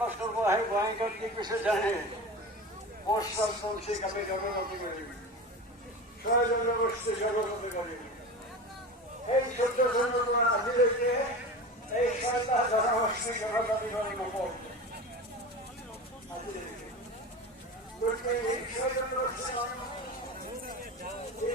বছর বহাই ভয়ঙ্কর কি কিছু জানে? বর্ষার তুলসী কাপে জগন্নাথী ষড়যন্ত্র বসতে জগন্নাথী করিবে এই সত্য ধর্ম আসিলেকে এই সরকার ধর্মশ্রী জগন্নাথী করিব পড়বে আসিলেকে এই ষড়যন্ত্র এই